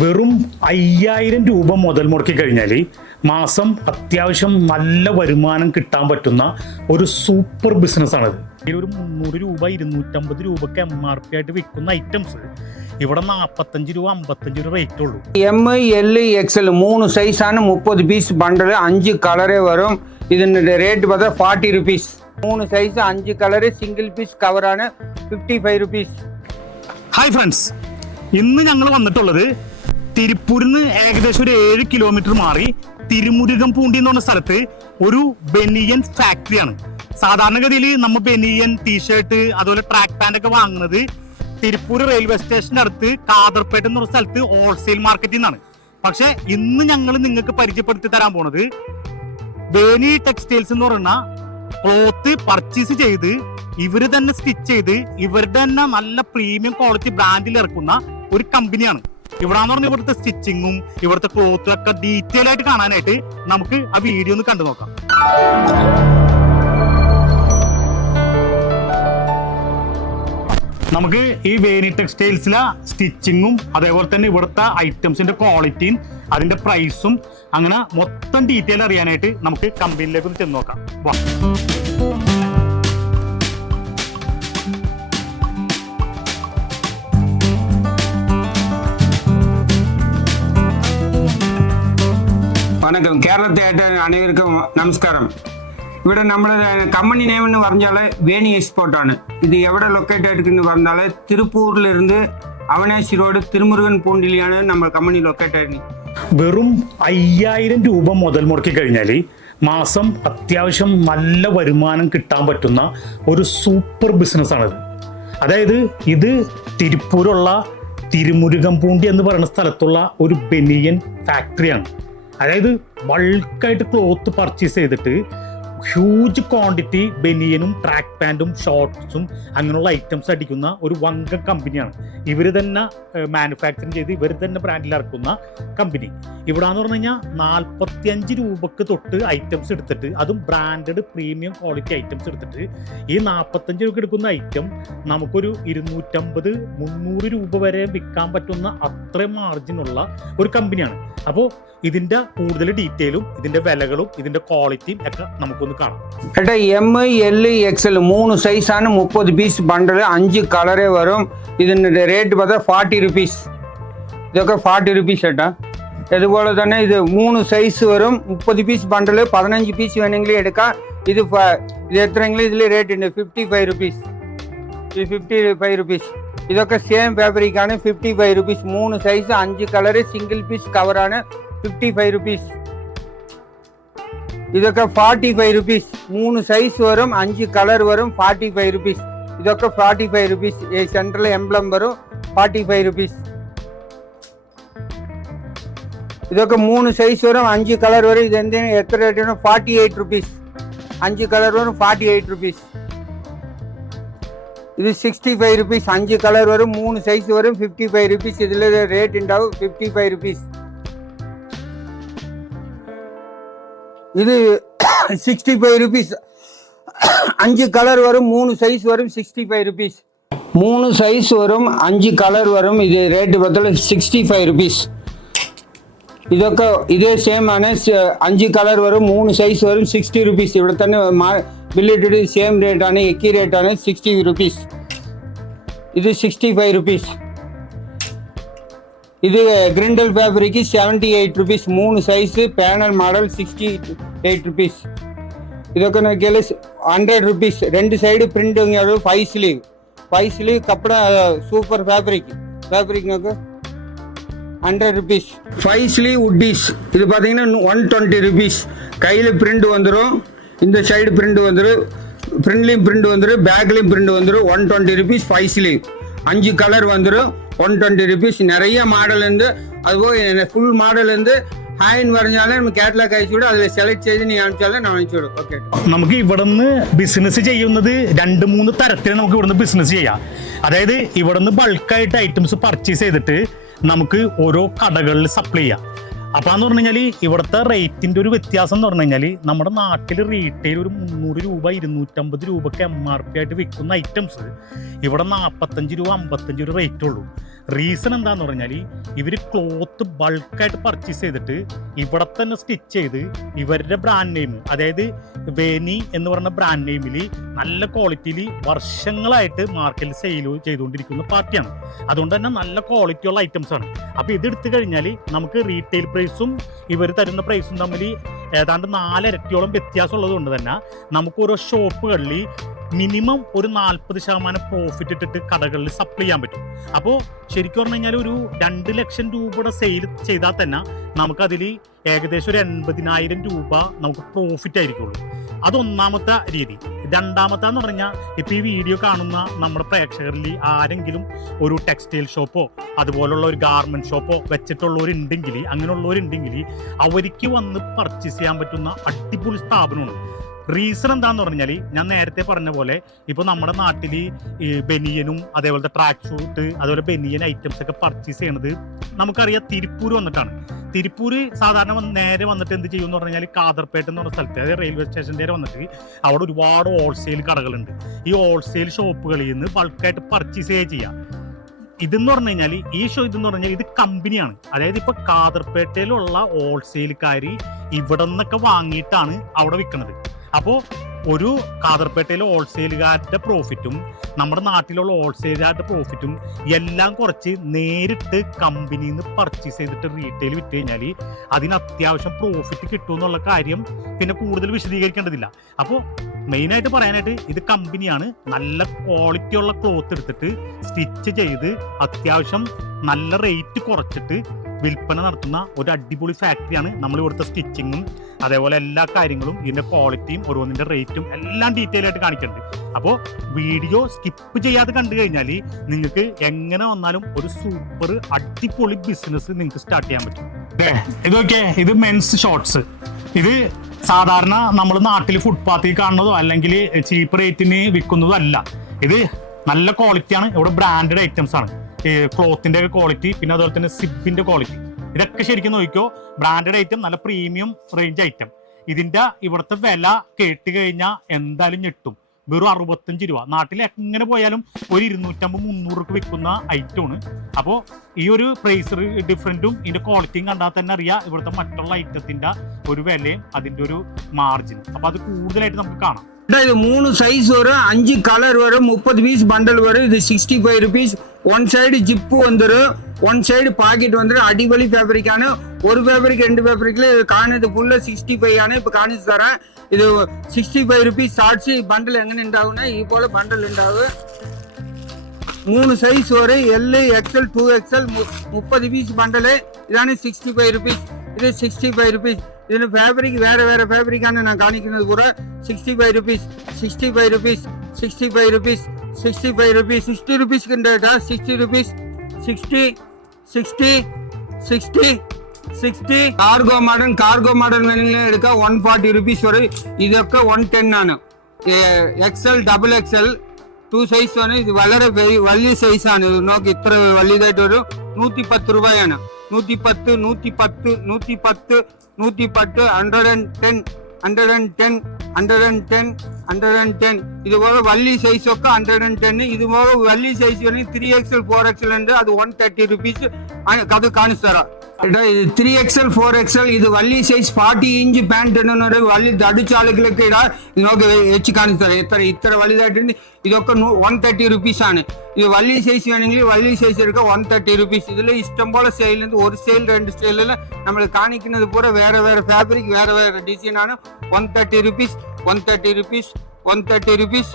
വെറും അയ്യായിരം രൂപ മുതൽ മുടക്കി കഴിഞ്ഞാൽ മാസം അത്യാവശ്യം നല്ല വരുമാനം കിട്ടാൻ പറ്റുന്ന ഒരു സൂപ്പർ ബിസിനസ്സാണിത് ഇതിൽ ഒരു മുന്നൂറ് രൂപ ഇരുന്നൂറ്റമ്പത് രൂപക്ക് എം ആർ പി ആയിട്ട് വിൽക്കുന്ന ഐറ്റംസ് ഇവിടെ നാൽപ്പത്തഞ്ച് രൂപ അമ്പത്തഞ്ച് രൂപ റേറ്റ് ഉള്ളൂ எம் எல் எக்ஸ்எல் மூணு சைஸான முப்பது பீஸ் பண்டல் அஞ்சு கலரே வரும் இதனுடைய ரேட் பார்த்தா ஃபார்ட்டி ருபீஸ் மூணு சைஸ் அஞ்சு colour single piece கவரான fifty five rupees hi friends ഇന്ന് ഞങ്ങൾ വന്നിട്ടുള്ളത് തിരുപ്പൂരിൽ നിന്ന് ഏകദേശം ഒരു ഏഴ് കിലോമീറ്റർ മാറി തിരുമുരുകം പൂണ്ടി എന്ന് പറഞ്ഞ സ്ഥലത്ത് ഒരു ബെനിയൻ ഫാക്ടറിയാണ് സാധാരണഗതിയിൽ നമ്മൾ ബെനിയൻ ടീഷർട്ട് അതുപോലെ ട്രാക്ക് പാന്റ് ഒക്കെ വാങ്ങുന്നത് തിരുപ്പൂർ റെയിൽവേ സ്റ്റേഷന്റെ അടുത്ത് കാതർപേട്ട് എന്ന് സ്ഥലത്ത് ഹോൾസെയിൽ മാർക്കറ്റിൽ നിന്നാണ് പക്ഷെ ഇന്ന് ഞങ്ങൾ നിങ്ങൾക്ക് പരിചയപ്പെടുത്തി തരാൻ പോണത് ബേനി ടെക്സ്റ്റൈൽസ് എന്ന് പറയുന്ന ക്ലോത്ത് പർച്ചേസ് ചെയ്ത് ഇവർ തന്നെ സ്റ്റിച്ച് ചെയ്ത് ഇവരുടെ തന്നെ നല്ല പ്രീമിയം ക്വാളിറ്റി ബ്രാൻഡിൽ ഇറക്കുന്ന ഒരു കമ്പനിയാണ് ഇവിടാന്ന് പറഞ്ഞ ഇവിടുത്തെ സ്റ്റിച്ചിങ്ങും ഇവിടുത്തെ ക്ലോത്തും ഒക്കെ ഡീറ്റെയിൽ ആയിട്ട് കാണാനായിട്ട് നമുക്ക് ആ വീഡിയോ ഒന്ന് കണ്ടു നോക്കാം. നമുക്ക് ഈ വേനി ടെക്സ്റ്റൈൽസിലെ സ്റ്റിച്ചിങ്ങും അതേപോലെ തന്നെ ഇവിടുത്തെ ഐറ്റംസിന്റെ ക്വാളിറ്റിയും അതിന്റെ പ്രൈസും അങ്ങനെ മൊത്തം ഡീറ്റെയിൽ അറിയാനായിട്ട് നമുക്ക് കമ്പനിയിലേക്ക് ഒന്ന് ചെന്ന് നോക്കാം. വണക്കം. കേരളത്തെ അനേവർക്കും നമസ്കാരം. ഇവിടെ നമ്മൾ കമ്പനി നെയ്മ് എന്ന് പറഞ്ഞാൽ വേണി എക്സ്പോർട്ടാണ് ഇത് എവിടെ ലൊക്കേറ്റ് ആയിരിക്കുന്നു പറഞ്ഞാൽ തിരുപ്പൂരിലിരുന്ന് അവനാശി റോഡ് തിരുമുരുകൻ പൂണ്ടിലിയാണ് നമ്മൾ കമ്പനി ലൊക്കേറ്റ് ആയിരുന്നത് വെറും അയ്യായിരം രൂപ മുതൽ മുടക്കി കഴിഞ്ഞാൽ മാസം അത്യാവശ്യം നല്ല വരുമാനം കിട്ടാൻ പറ്റുന്ന ഒരു സൂപ്പർ ബിസിനസ്സാണിത് അതായത് ഇത് തിരുപ്പൂരുള്ള തിരുമുരുകൻ പൂണ്ടി എന്ന് പറയുന്ന സ്ഥലത്തുള്ള ഒരു ബെനിയൻ ഫാക്ടറിയാണ് അതായത് ബൾക്കായിട്ട് ക്ലോത്ത് പർച്ചേസ് ചെയ്തിട്ട് ഹ്യൂജ് ക്വാണ്ടിറ്റി ബനിയനും ട്രാക്ക് പാന്റും ഷോർട്ട്സും അങ്ങനെയുള്ള ഐറ്റംസ് അടിക്കുന്ന ഒരു വങ്ക കമ്പനിയാണ് ഇവർ തന്നെ മാനുഫാക്ചറിങ് ചെയ്ത് ഇവർ തന്നെ ബ്രാൻഡിൽ ഇറക്കുന്ന കമ്പനി ഇവിടെ എന്ന് പറഞ്ഞു കഴിഞ്ഞാൽ നാൽപ്പത്തിയഞ്ച് രൂപക്ക് തൊട്ട് ഐറ്റംസ് എടുത്തിട്ട് അതും ബ്രാൻഡഡ് പ്രീമിയം ക്വാളിറ്റി ഐറ്റംസ് എടുത്തിട്ട് ഈ നാൽപ്പത്തഞ്ച് രൂപയ്ക്ക് എടുക്കുന്ന ഐറ്റം നമുക്കൊരു ഇരുന്നൂറ്റമ്പത് മുന്നൂറ് രൂപ വരെ വിൽക്കാൻ പറ്റുന്ന അത്രയും മാർജിനുള്ള ഒരു കമ്പനിയാണ് അപ്പോൾ ഇതിന്റെ കൂടുതൽ ഡീറ്റെയിലും ഇതിന്റെ വിലകളും ഇതിന്റെ ക്വാളിറ്റിയും ഒക്കെ നമുക്കൊന്ന് வந்து காணும். ஏட்டா எம்மு எல்லு எக்ஸ்எல் மூணு சைஸான முப்பது பீஸ் பண்டலு அஞ்சு கலரே வரும். இது ரேட்டு பார்த்தா ஃபார்ட்டி ருபீஸ் இதுக்கு ஃபார்ட்டி ருபீஸ் ஏட்டா இதுபோல் தானே இது மூணு சைஸ் வரும். முப்பது பீஸ் பண்டலு பதினஞ்சு பீஸ் வேணுங்களே எடுக்கா. இது இது எத்தனைங்களே இதில் ரேட் இந்த ஃபிஃப்டி ஃபைவ் ருபீஸ் இது ஃபிஃப்டி ஃபைவ் ருபீஸ் இதொக்க சேம் ఫ్యాబ్రిక్ అని ஃபைவ் ருபீஸ் மூணு మూడు அஞ்சு கலரு சிங்கிள் பீஸ் கவரான ஃபிஃப்டி ஃபைவ் ఫిఫ్టీ ഇതൊക്കെ ഫാർട്ടി ഫൈവ് റുപ്പീസ് മൂന്ന് സൈസ് വരും അഞ്ച് കളർ വരും ഫാർട്ടി ഫൈവ് റുപ്പീസ് ഇതൊക്കെ ഫാർട്ടി ഫൈവ് റുപ്പീസ് ഈ സെൻട്രൽ എംബ്ലം വരും ഫാർട്ടി ഫൈവ് റുപ്പീസ് ഇതൊക്കെ മൂന്ന് സൈസ് വരും അഞ്ച് കളർ വരും. ഇത് എന്തിന്? എത്ര റേറ്റ് വരും ഫാർട്ടി എയ്റ്റ് റുപ്പീസ് അഞ്ച് കളർ വരും ഫാർട്ടി എയ്റ്റ് റുപ്പീസ് ഇത് സിക്സ്റ്റി ഫൈവ് റുപ്പീസ് അഞ്ച് കളർ വരും മൂന്ന് സൈസ് വരും ഫിഫ്റ്റി ഫൈവ് റുപ്പീസ് ഇതിൽ റേറ്റ് ഉണ്ടാവും ഫിഫ്റ്റി ഫൈവ് இது சிக்ஸ்டி ஃபைவ் ருபீஸ் அஞ்சு கலர் வரும் மூணு சைஸ் வரும் சிக்ஸ்டி ஃபைவ் ருபீஸ் மூணு சைஸ் வரும் அஞ்சு கலர் வரும். இது ரேட்டு பார்த்தாலும் சிக்ஸ்டி ஃபைவ் ருபீஸ் ఇదొక இதே సేమ్ அஞ்சு கலர் வரும் மூணு சைஸ் வரும் சிக்ஸ்டி సిక్స్టీ రూపీస్ ఇవ్వడతానే మా బిల్లెటెడ్ సేమ్ రేట్ అని ఎక్కి రేట్ అనేది సిక్స్టీ రూపీస్ ఇది సిక్స్టీ இது கிரிண்டல் ஃபேப்ரிக்கு సెవెంటీ எயிட் రూపీస్ மூணு size panel model sixty eight rupees ఇదొక నాకు తెలిసి హండ్రెడ్ రూపీస్ రెండు side print five sleeve five sleeve కప్పుడ super fabric fabric నాకు ஹண்ட்ரட் ருபீஸ் ஃபைவ் ஸ்லீவ் உட்டீஸ் இது பார்த்தீங்கன்னா ஒன் டுவெண்ட்டி ருபீஸ் கையில் பிரிண்ட் வந்துடும் இந்த சைடு பிரிண்ட் வந்துடும் பிரிண்ட்லேயும் பிரிண்ட் வந்துடும் பேக்லேயும் பிரிண்ட் வந்துடும் one twenty rupees five sleeve அஞ்சு கலர் வந்துடும் ஒன் டுவெண்ட்டி ருபீஸ் நிறைய மாடல் இருந்து அதுபோக ஃபுல் മാഡൽ എന്ത് ഹായിന്ന് പറഞ്ഞാൽ കേരളക്ക് അയച്ചുകൂടെ അതിൽ സെലക്ട് ചെയ്ത് നീ കാണിച്ചാലും ഞാൻ അയച്ചു കൊടുക്കും ഓക്കെ നമുക്ക് ഇവിടുന്ന് ബിസിനസ് ചെയ്യുന്നത് രണ്ട് മൂന്ന് തരത്തിൽ നമുക്ക് ഇവിടുന്ന് ബിസിനസ് ചെയ്യാം. അതായത് ഇവിടുന്ന് ബൾക്കായിട്ട് ഐറ്റംസ് പർച്ചേസ് ചെയ്തിട്ട് നമുക്ക് ഓരോ കടകളിൽ സപ്ലൈ ചെയ്യാം. അപ്പോൾ എന്ന് പറഞ്ഞു കഴിഞ്ഞാൽ ഇവിടുത്തെ റേറ്റിന്റെ ഒരു വ്യത്യാസം എന്ന് പറഞ്ഞു കഴിഞ്ഞാൽ നമ്മുടെ നാട്ടിൽ റീറ്റെയിൽ ഒരു മുന്നൂറ് രൂപ ഇരുന്നൂറ്റമ്പത് രൂപക്ക് എം ആർ പി ആയിട്ട് വിൽക്കുന്ന ഐറ്റംസ് ഇവിടെ നാൽപ്പത്തഞ്ച് രൂപ അമ്പത്തഞ്ച് രൂപ റേറ്റ് ഉള്ളൂ. റീസൺ എന്താന്ന് പറഞ്ഞാൽ ഇവർ ക്ലോത്ത് ബൾക്കായിട്ട് പർച്ചേസ് ചെയ്തിട്ട് ഇവിടെ തന്നെ സ്റ്റിച്ച് ചെയ്ത് ഇവരുടെ ബ്രാൻഡ് നെയിം അതായത് വേനി എന്ന് പറഞ്ഞ ബ്രാൻഡ് നെയിമിൽ നല്ല ക്വാളിറ്റിയിൽ വർഷങ്ങളായിട്ട് മാർക്കറ്റിൽ സെയിൽ ചെയ്തുകൊണ്ടിരിക്കുന്ന പാർട്ടിയാണ്. അതുകൊണ്ട് തന്നെ നല്ല ക്വാളിറ്റിയുള്ള ഐറ്റംസ് ആണ്. അപ്പോൾ ഇത് എടുത്തു കഴിഞ്ഞാൽ നമുക്ക് റീറ്റെയിൽ പ്രൈസും ഇവർ തരുന്ന പ്രൈസും തമ്മിൽ ഏതാണ്ട് നാലിരട്ടിയോളം വ്യത്യാസമുള്ളത് കൊണ്ട് തന്നെ നമുക്ക് ഓരോ ഷോപ്പുകളിൽ മിനിമം ഒരു നാൽപ്പത് ശതമാനം പ്രോഫിറ്റ് ഇട്ടിട്ട് കടകളിൽ സപ്ലൈ ചെയ്യാൻ പറ്റും. അപ്പോൾ ശരിക്കും പറഞ്ഞു കഴിഞ്ഞാൽ ഒരു രണ്ട് ലക്ഷം രൂപയുടെ സെയിൽ ചെയ്താൽ തന്നെ നമുക്കതിൽ ഏകദേശം ഒരു എൺപതിനായിരം രൂപ നമുക്ക് പ്രോഫിറ്റ് ആയിരിക്കുള്ളൂ. അതൊന്നാമത്തെ രീതി. രണ്ടാമത്തെ എന്ന് പറഞ്ഞാൽ ഇപ്പം ഈ വീഡിയോ കാണുന്ന നമ്മുടെ പ്രേക്ഷകരിൽ ആരെങ്കിലും ഒരു ടെക്സ്റ്റൈൽ ഷോപ്പോ അതുപോലുള്ള ഒരു ഗാർമെന്റ് ഷോപ്പോ വെച്ചിട്ടുള്ളവരുണ്ടെങ്കിൽ അങ്ങനെയുള്ളവരുണ്ടെങ്കിൽ അവർക്ക് വന്ന് പർച്ചേസ് ചെയ്യാൻ പറ്റുന്ന അടിപൊളി സ്ഥാപനമാണ്. റീസൺ എന്താന്ന് പറഞ്ഞാൽ ഞാൻ നേരത്തെ പറഞ്ഞ പോലെ ഇപ്പോൾ നമ്മുടെ നാട്ടിൽ ബനിയനും അതേപോലത്തെ ട്രാക്ക് ഷൂട്ട് അതുപോലെ ബനിയൻ ഐറ്റംസ് ഒക്കെ പർച്ചേസ് ചെയ്യണത് നമുക്കറിയാം തിരുപ്പൂർ വന്നിട്ടാണ്. തിരുപ്പൂർ സാധാരണ നേരെ വന്നിട്ട് എന്ത് ചെയ്യും എന്ന് പറഞ്ഞാൽ കാതർപേട്ട് എന്ന് പറഞ്ഞ സ്ഥലത്ത് അതായത് റെയിൽവേ സ്റ്റേഷന്റെ നേരെ വന്നിട്ട് അവിടെ ഒരുപാട് ഹോൾസെയിൽ കടകളുണ്ട്. ഈ ഹോൾസെയിൽ ഷോപ്പുകളിൽ നിന്ന് ബൾക്കായിട്ട് പർച്ചേസ് ചെയ്യാം. ഇതെന്ന് പറഞ്ഞു കഴിഞ്ഞാൽ ഈ ഷോ ഇതെന്ന് പറഞ്ഞാൽ ഇത് കമ്പനിയാണ് അതായത് ഇപ്പൊ കാതർപേട്ടയിലുള്ള ഹോൾസെയിൽക്കാർ ഇവിടെ നിന്നൊക്കെ വാങ്ങിയിട്ടാണ് അവിടെ വിൽക്കുന്നത് അപ്പോൾ ഒരു കാതർപേട്ടയിലെ ഹോൾസെയിലുകാരുടെ പ്രോഫിറ്റും നമ്മുടെ നാട്ടിലുള്ള ഹോൾസെയിലുകാരുടെ പ്രോഫിറ്റും എല്ലാം കുറച്ച് നേരിട്ട് കമ്പനിയിൽ നിന്ന് പർച്ചേസ് ചെയ്തിട്ട് റീറ്റെയിൽ വിറ്റ് കഴിഞ്ഞാൽ അതിന് അത്യാവശ്യം പ്രോഫിറ്റ് കിട്ടും എന്നുള്ള കാര്യം പിന്നെ കൂടുതൽ വിശദീകരിക്കേണ്ടതില്ല. അപ്പോൾ മെയിനായിട്ട് പറയാനായിട്ട് ഇത് കമ്പനിയാണ് നല്ല ക്വാളിറ്റിയുള്ള ക്ലോത്ത് എടുത്തിട്ട് സ്റ്റിച്ച് ചെയ്ത് അത്യാവശ്യം നല്ല റേറ്റ് കുറച്ചിട്ട് വിൽപ്പന നടത്തുന്ന ഒരു അടിപൊളി ഫാക്ടറിയാണ് നമ്മൾ ഇവിടുത്തെ സ്റ്റിച്ചിങ്ങും അതേപോലെ എല്ലാ കാര്യങ്ങളും ഇതിന്റെ ക്വാളിറ്റിയും ഓരോന്നിന്റെ റേറ്റും എല്ലാം ഡീറ്റെയിൽ ആയിട്ട് കാണിക്കുന്നുണ്ട് അപ്പോൾ വീഡിയോ സ്കിപ്പ് ചെയ്യാതെ കണ്ടു കഴിഞ്ഞാൽ നിങ്ങൾക്ക് എങ്ങനെ വന്നാലും ഒരു സൂപ്പർ അടിപൊളി ബിസിനസ് നിങ്ങൾക്ക് സ്റ്റാർട്ട് ചെയ്യാൻ പറ്റും. ഇതൊക്കെ ഇത് മെൻസ് ഷോർട്സ് ഇത് സാധാരണ നമ്മൾ നാട്ടിൽ ഫുട്പാത്തിൽ കാണുന്നതോ അല്ലെങ്കിൽ ചീപ്പ് റേറ്റിന് വിൽക്കുന്നതോ അല്ല. ഇത് നല്ല ക്വാളിറ്റിയാണ് ഇവിടെ ബ്രാൻഡഡ് ഐറ്റംസ് ആണ്. ക്ലോത്തിന്റെ ക്വാളിറ്റി പിന്നെ അതുപോലെ തന്നെ സിബിന്റെ ക്വാളിറ്റി ഇതൊക്കെ ശരിക്കും നോക്കിക്കോ ബ്രാൻഡഡ് ഐറ്റം നല്ല പ്രീമിയം റേഞ്ച് ഐറ്റം ഇതിന്റെ ഇവിടുത്തെ വില കേട്ട് കഴിഞ്ഞാൽ എന്തായാലും ഞെട്ടും വെറും അറുപത്തഞ്ച് രൂപ നാട്ടിൽ എങ്ങനെ പോയാലും ഒരു ഇരുന്നൂറ്റമ്പത് മുന്നൂറ് രൂപ വിൽക്കുന്ന ഐറ്റമാണ് അപ്പോൾ ഈ ഒരു പ്രൈസ് ഡിഫറൻറ്റും ഇതിന്റെ ക്വാളിറ്റിയും കണ്ടാൽ തന്നെ അറിയാം ഇവിടുത്തെ മറ്റുള്ള ഐറ്റത്തിന്റെ ഒരു വിലയും അതിന്റെ ഒരു മാർജിൻ അപ്പൊ അത് കൂടുതലായിട്ട് നമുക്ക് കാണാം அதான் இது மூணு சைஸ் வரும் அஞ்சு கலர் வரும் முப்பது பீஸ் பண்டல் வரும் இது sixty five rupees one side zip வந்துடும் ஒன் சைடு பாக்கெட் வந்துடும் அடிவலி ஃபேப்ரிக்கான ஒரு ஃபேப்ரிக் ரெண்டு ஃபேப்ரிக்கில் இது காணது ஃபுல்லாக சிக்ஸ்டி ஃபைவ் ஆனால் இப்போ காணிச்சு தரேன். இது sixty five rupees charge bundle எங்கே நின்றாகுன்னா இது போல் பண்டில் நின்றாகும் மூணு சைஸ் வரும் எல்லு எக்ஸ்எல் டூ எக்ஸ்எல் முப்பது பீஸ் பண்டலு இதானே சிக்ஸ்டி ஃபைவ் ருபீஸ் இது சிக்ஸ்டி ஃபைவ் ருபீஸ் இதில் ஃபேப்ரிக் வேறு வேறு ஃபேப்ரிக்கான நான் காணிக்கிறது கூட sixty five rupees sixty five rupees sixty five rupees sixty five rupees sixty rupees ഉണ്ട് കേട്ടോ sixty rupees sixty sixty sixty sixty cargo model cargo model വേണമെങ്കിൽ എടുക്കാം വൺ ഫോർട്ടി റുപ്പീസ് വരും ഇതൊക്കെ വൺ ടെൻ ആണ് XL double XL two size ആണ് ഇത് വളരെ വെ- വലിയ സൈസ് ആണ് ഇത് നോക്കി ഇത്ര വലിയതായിട്ട് ഒരു നൂറ്റി പത്ത് രൂപയാണ് നൂറ്റി പത്ത് നൂറ്റി പത്ത് നൂറ്റി പത്ത് നൂറ്റി പത്ത് hundred and ten hundred and ten hundred and ten hundred and ten ഇതുപോലെ വലിയ സൈസ് ഒക്കെ ഹൺഡ്രഡ് ആൻഡ് ടെൻ ഇതുപോലെ വലിയ സൈസ് വേണമെങ്കിൽ ത്രീ എക്സൽ ഫോർ എക്സൽ ഉണ്ട് അത് വൺ തേർട്ടി റുപ്പീസ് അത് കാണിച്ചു തരാം എടാ ഇത് ത്രീ എക്സൽ ഫോർ എക്സൽ ഇത് വലിയ സൈസ് ഫാർട്ടി ഇഞ്ച് പാന്റ് എന്നൊരു വലിയ തടിച്ച ആളുകളൊക്കെ ഇടാ ഇത് നോക്കി വെച്ച് കാണിച്ചു തരാം എത്ര ഇത്ര വലുതായിട്ടുണ്ട് ഇതൊക്കെ വൺ തേർട്ടി റുപ്പീസ് ആണ് ഇത് വലിയ സൈസ് വേണമെങ്കിൽ വലിയ സൈസ് എടുക്കാം വൺ തേർട്ടി റുപ്പീസ് ഇതിൽ ഇഷ്ടം പോലെ സെയിലുണ്ട് ഒരു സെയിൽ രണ്ട് സെയിലിൽ നമ്മൾ കാണിക്കുന്നത് പൂരെ വേറെ വേറെ ഫാബ്രിക് വേറെ വേറെ ഡിസൈൻ ആണ് one thirty rupees one thirty rupees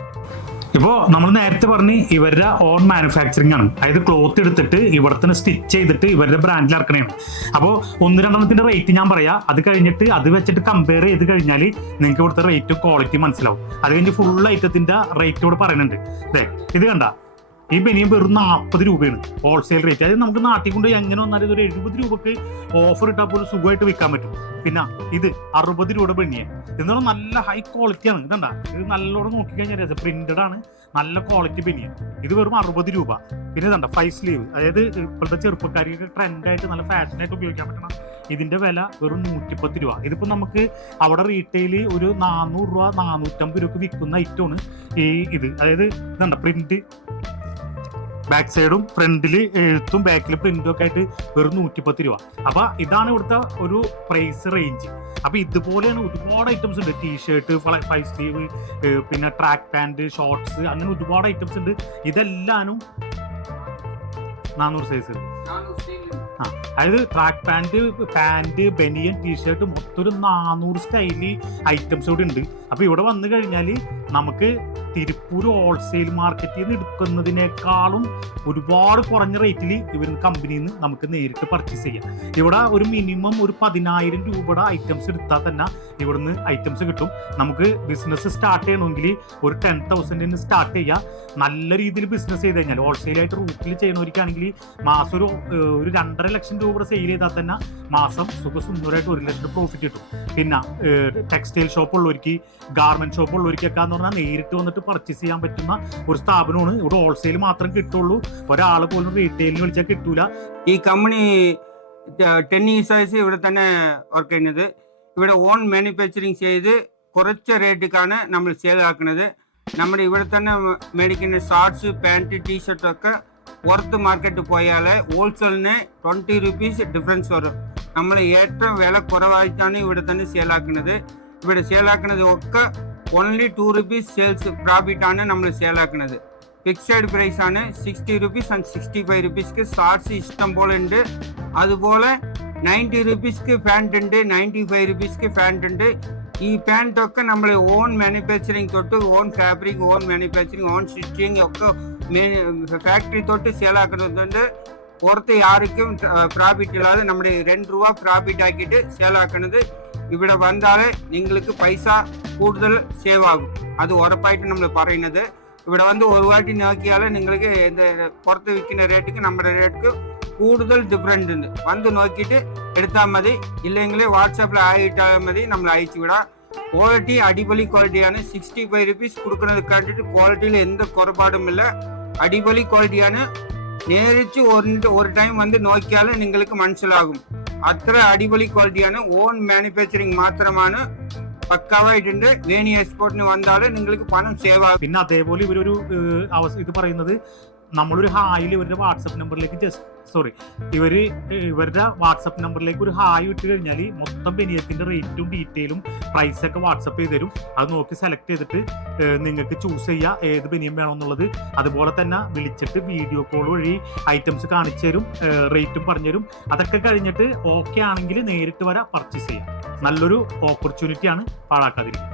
ഇപ്പോ നമ്മൾ നേരത്തെ പറഞ്ഞ് ഇവരുടെ ഓൺ മാനുഫാക്ചറിങ് ആണ്. അതായത് ക്ലോത്ത് എടുത്തിട്ട് ഇവിടെ സ്റ്റിച്ച് ചെയ്തിട്ട് ഇവരുടെ ബ്രാൻഡിൽ ഇറക്കണേണ് അപ്പോൾ ഒന്ന് രണ്ടെണ്ണത്തിന്റെ റേറ്റ് ഞാൻ പറയാം. അത് കഴിഞ്ഞിട്ട് അത് വെച്ചിട്ട് കമ്പയർ ചെയ്ത് കഴിഞ്ഞാൽ നിങ്ങൾക്ക് ഇവിടുത്തെ റേറ്റും ക്വാളിറ്റി മനസ്സിലാവും. അത് കഴിഞ്ഞ് ഫുൾ ഐറ്റത്തിന്റെ റേറ്റ് ഇവിടെ പറയുന്നുണ്ട്. അതെ ഇത് കണ്ട? ഈ ബനിയൻ വെറും നാൽപ്പത് രൂപയാണ്. ഹോൾസെയിൽ റേറ്റ് അതായത് നമുക്ക് നാട്ടിൽ കൊണ്ട് എങ്ങനെ വന്നാലും ഒരു എഴുപത് രൂപക്ക് ഓഫർ ഇട്ടാൽ പോലും സുഖമായിട്ട് വിൽക്കാൻ പറ്റും. പിന്നെ ഇത് അറുപത് രൂപയുടെ ബനിയൻ. എന്നുള്ള നല്ല ഹൈ ക്വാളിറ്റിയാണ് ഇതണ്ട ഇത് നല്ലോണം നോക്കിക്കഴിഞ്ഞാൽ പ്രിന്റഡ് ആണ്. നല്ല ക്വാളിറ്റി ബനിയൻ. ഇത് വെറും അറുപത് രൂപ. പിന്നെ ഇതണ്ട ഫൈവ് സ്ലീവ് അതായത് ഇപ്പോഴത്തെ ചെറുപ്പക്കാർക്ക് ട്രെൻഡായിട്ട് നല്ല ഫാഷനായിട്ട് ഉപയോഗിക്കാൻ പറ്റണം ഇതിന്റെ വില വെറും നൂറ്റിപ്പത്ത് രൂപ. ഇതിപ്പോ നമുക്ക് അവിടെ റീറ്റെയിൽ ഒരു നാനൂറ് രൂപ നാനൂറ്റമ്പത് രൂപക്ക് വിൽക്കുന്ന ഐറ്റമാണ് ഈ ഇത്. അതായത് ഇതണ്ട പ്രിന്റ് ബാക്ക് സൈഡും ഫ്രണ്ടിൽ എഴുത്തും ബാക്കിൽ പ്രിന്റും ഒക്കെ ആയിട്ട് വെറും നൂറ്റിപ്പത്ത് രൂപ. അപ്പൊ ഇതാണ് ഇവിടുത്തെ ഒരു പ്രൈസ് റേഞ്ച് അപ്പൊ ഇതുപോലെയാണ് ഒരുപാട് ഐറ്റംസ് ഉണ്ട്. ടീഷർട്ട് ഫൈവ് സ്ലീവ് പിന്നെ ട്രാക്ക് പാന്റ് ഷോർട്സ് അങ്ങനെ ഒരുപാട് ഐറ്റംസ് ഉണ്ട്. ഇതെല്ലാനും നാനൂറ് സൈസ് അതായത് ട്രാക്ക് പാന്റ് പാന്റ് ബനിയൻ ടീഷർട്ട് മൊത്തം ഒരു നാനൂറ് സ്റ്റൈലി ഐറ്റംസ് ഇവിടെ ഉണ്ട്. അപ്പൊ ഇവിടെ വന്നു കഴിഞ്ഞാൽ നമുക്ക് തിരുപ്പൂർ ഹോൾസെയിൽ മാർക്കറ്റിൽ നിന്ന് എടുക്കുന്നതിനേക്കാളും ഒരുപാട് കുറഞ്ഞ റേറ്റിൽ ഇവർ കമ്പനിയിൽ നിന്ന് നമുക്ക് നേരിട്ട് പർച്ചേസ് ചെയ്യാം. ഇവിടെ ഒരു മിനിമം ഒരു പതിനായിരം രൂപയുടെ ഐറ്റംസ് എടുത്താൽ തന്നെ ഇവിടുന്ന് ഐറ്റംസ് കിട്ടും. നമുക്ക് ബിസിനസ് സ്റ്റാർട്ട് ചെയ്യണമെങ്കിൽ ഒരു ടെൻ തൗസൻഡിന് സ്റ്റാർട്ട് ചെയ്യുക നല്ല രീതിയിൽ ബിസിനസ് ചെയ്ത് കഴിഞ്ഞാൽ ഹോൾസെയിലായിട്ട് റൂട്ടിൽ ചെയ്യണവർക്കാണെങ്കിൽ മാസം ഒരു ഒരു രണ്ടര ലക്ഷം രൂപ സെയിൽ ചെയ്താൽ തന്നെ മാസം സുഖസുന്ദരമായിട്ട് ഒരു ലക്ഷം പ്രോഫിറ്റ് കിട്ടും. പിന്നെ ടെക്സ്റ്റൈൽ ഷോപ്പ് ഉള്ളവർക്ക് ഗാർമെന്റ് ഷോപ്പ് ഉള്ളവർക്കൊക്കെ എന്ന് പറഞ്ഞാൽ നേരിട്ട് വന്നിട്ട് പർച്ചേസ് ചെയ്യാൻ പറ്റുന്ന ഒരു സ്ഥാപനമാണ്. ഇവിടെ ഹോൾസെയിൽ മാത്രം കിട്ടുള്ളൂ. ഒരാൾ പോലും റീറ്റെയിലിന് വിളിച്ചാൽ കിട്ടൂല. ഈ കമ്പനി ടെൻ ഇയേഴ്സ് ആയിട്ട് ഇവിടെ തന്നെ വർക്ക് ചെയ്യുന്നത്. ഇവിടെ ഓൺ മാനുഫാക്ചറിങ് ചെയ്ത് കുറച്ച റേറ്റിക്കാണ് നമ്മൾ സെയിൽ ആക്കുന്നത്. നമ്മുടെ ഇവിടെ തന്നെ മേടിക്കുന്ന ഷോർട്സ് പാന്റ് ടീഷർട്ടൊക്കെ പുറത്ത് മാർക്കറ്റ് പോയാൽ ഹോൾസെയിലിന് ട്വന്റി റുപ്പീസ് ഡിഫറൻസ് വരും നമ്മൾ ഏറ്റവും വില കുറവായിട്ടാണ് ഇവിടെ തന്നെ സെയിൽ ആക്കുന്നത് ഇവിടെ സെയിൽ ആക്കുന്നത് ഒക്കെ only two rupees sales profit ആണ് നമ്മൾ സെയിൽ ആക്കുന്നത് ഫിക്സഡ് പ്രൈസ് ആണ് sixty rupees and sixty five റുപ്പീസ്ക്ക് shorts ഇഷ്ടം പോലെ ഉണ്ട് അതുപോലെ നയന്റി റുപ്പീസ്ക്ക് പാന്റ് ഉണ്ട് നയന്റി ഫൈവ് റുപ്പീസ്ക്ക് പാന്റ് ഉണ്ട് ഈ പാന്റ് ഒക്കെ നമ്മൾ ഓൺ മാനുഫാക്ചറിങ് തൊട്ട് own fabric own manufacturing own stitching ഒക്കെ ഫാക്ടറി തൊട്ട് സെയിൽ ആക്കുന്നതുകൊണ്ട് പുറത്ത് ആർക്കും പ്രോഫിറ്റ് ഇല്ലാതെ നമ്മുടെ രണ്ട് രൂപ പ്രോഫിറ്റ് ആക്കിയിട്ട് സെയിൽ ആക്കുന്നത് ഇവിടെ വന്നാലേ നിങ്ങൾക്ക് പൈസ കൂടുതൽ സേവ് ആകും അത് ഉറപ്പായിട്ട് നമ്മൾ പറയുന്നത് ഇവിടെ വന്ന് ഒരു വാട്ടി നോക്കിയാൽ നിങ്ങൾക്ക് എന്ത് പുറത്ത് വിൽക്കുന്ന റേറ്റുക്ക് നമ്മുടെ റേറ്റ് കൂടുതൽ ഡിഫറന്റ് ഉണ്ട് വന്ന് നോക്കിയിട്ട് എടുത്താൽ മതി ഇല്ലെങ്കിൽ വാട്സാപ്പിൽ ആയിട്ടാൽ മതി നമ്മൾ അയച്ചു വിടാം ക്വാളിറ്റി അടിപൊളി ക്വാളിറ്റിയാണ് സിക്സ്റ്റി ഫൈവ് റുപ്പീസ് കൊടുക്കുന്നത് குவாலிட்டியில் எந்த குறைபாடும் இல்லை அடிபலி குவாலிட்டியான நேரிச்சு ഒരു ഒരു ടൈം വന്ന് நோக்கியாலும் നിങ്ങൾക്ക് മനസ്സിലാകും. അത്ര അടിപൊളി ക്വാളിറ്റിയാണ് ഓൺ മാനുഫാക്ചറിങ് മാത്രമാണ്. പക്കാവായിട്ടുണ്ട്. വേണി എക്സ്പോർട്ടിന് വന്നാലും നിങ്ങൾക്ക് പണം സേവ് ആകും. പിന്നെ അതേപോലെ ഇവരൊരു ഇത് പറയുന്നത് നമ്മളൊരു ഹായിൽ ഇവരുടെ വാട്സപ്പ് നമ്പറിലേക്ക് ജസ്റ്റ് സോറി ഇവർ ഇവരുടെ വാട്സപ്പ് നമ്പറിലേക്ക് ഒരു ഹായ് ഇട്ട് കഴിഞ്ഞാൽ മൊത്തം ബെനിയത്തിന്റെ റേറ്റും ഡീറ്റെയിലും പ്രൈസ് ഒക്കെ വാട്സപ്പ് ചെയ്ത് തരും. അത് നോക്കി സെലക്ട് ചെയ്തിട്ട് നിങ്ങൾക്ക് ചൂസ് ചെയ്യുക ഏത് ബനിയം വേണമെന്നുള്ളത്. അതുപോലെ തന്നെ വിളിച്ചിട്ട് വീഡിയോ കോൾ വഴി ഐറ്റംസ് കാണിച്ചു തരും റേറ്റും പറഞ്ഞു തരും. അതൊക്കെ കഴിഞ്ഞിട്ട് ഓക്കെ ആണെങ്കിൽ നേരിട്ട് വരെ പർച്ചേസ് ചെയ്യാം. നല്ലൊരു ഓപ്പർച്യൂണിറ്റിയാണ് പാഴാക്കാതിരിക്കുന്നത്